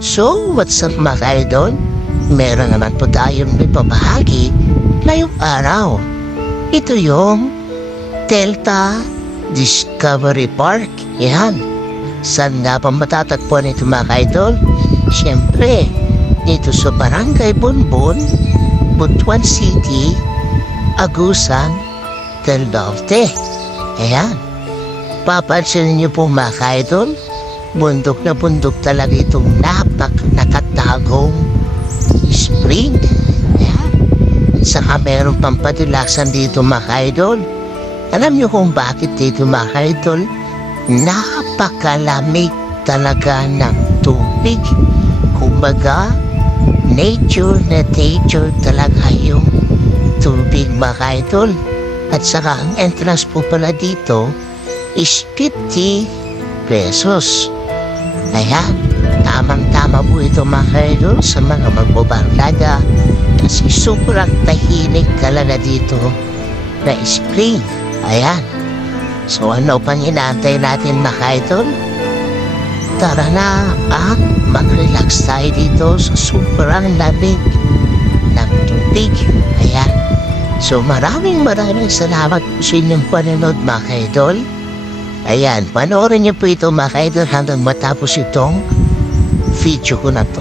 So, what's up mga idol? Meron naman po tayong ipabahagi ngayong araw. Ito yung Delta Discovery Park. Yan. Saan nga pa matatagpuan ito mga idol? Siyempre, dito sa Barangay Bonbon, Butuan City, Agusan del Norte. Ayan. Papansin niyo po mga idol, bundok na bundok talaga itong nakatagong spring. Ayan. Saka meron pang padilasan dito mga idol. Alam niyo kung bakit dito mga idol? Napakalamig talaga ng tubig. Kumbaga, nature talaga yung tubig mga idol. At saka ang entrance po pala dito is 50 pesos. Ayan, tamang-tama po ito mga idol sa mga magbabarkada kasi sobrang tahimik talaga dito na spring. Ayan. So ano pang inaantay natin mga idol? Tara na at mag-relax tayo dito sa sobrang lamig ng tubig. Ayan. So maraming salamat po sa inyong panonood mga idol. Ayan, panoorin niyo po ito mga idol hanggang matapos itong video ko na to.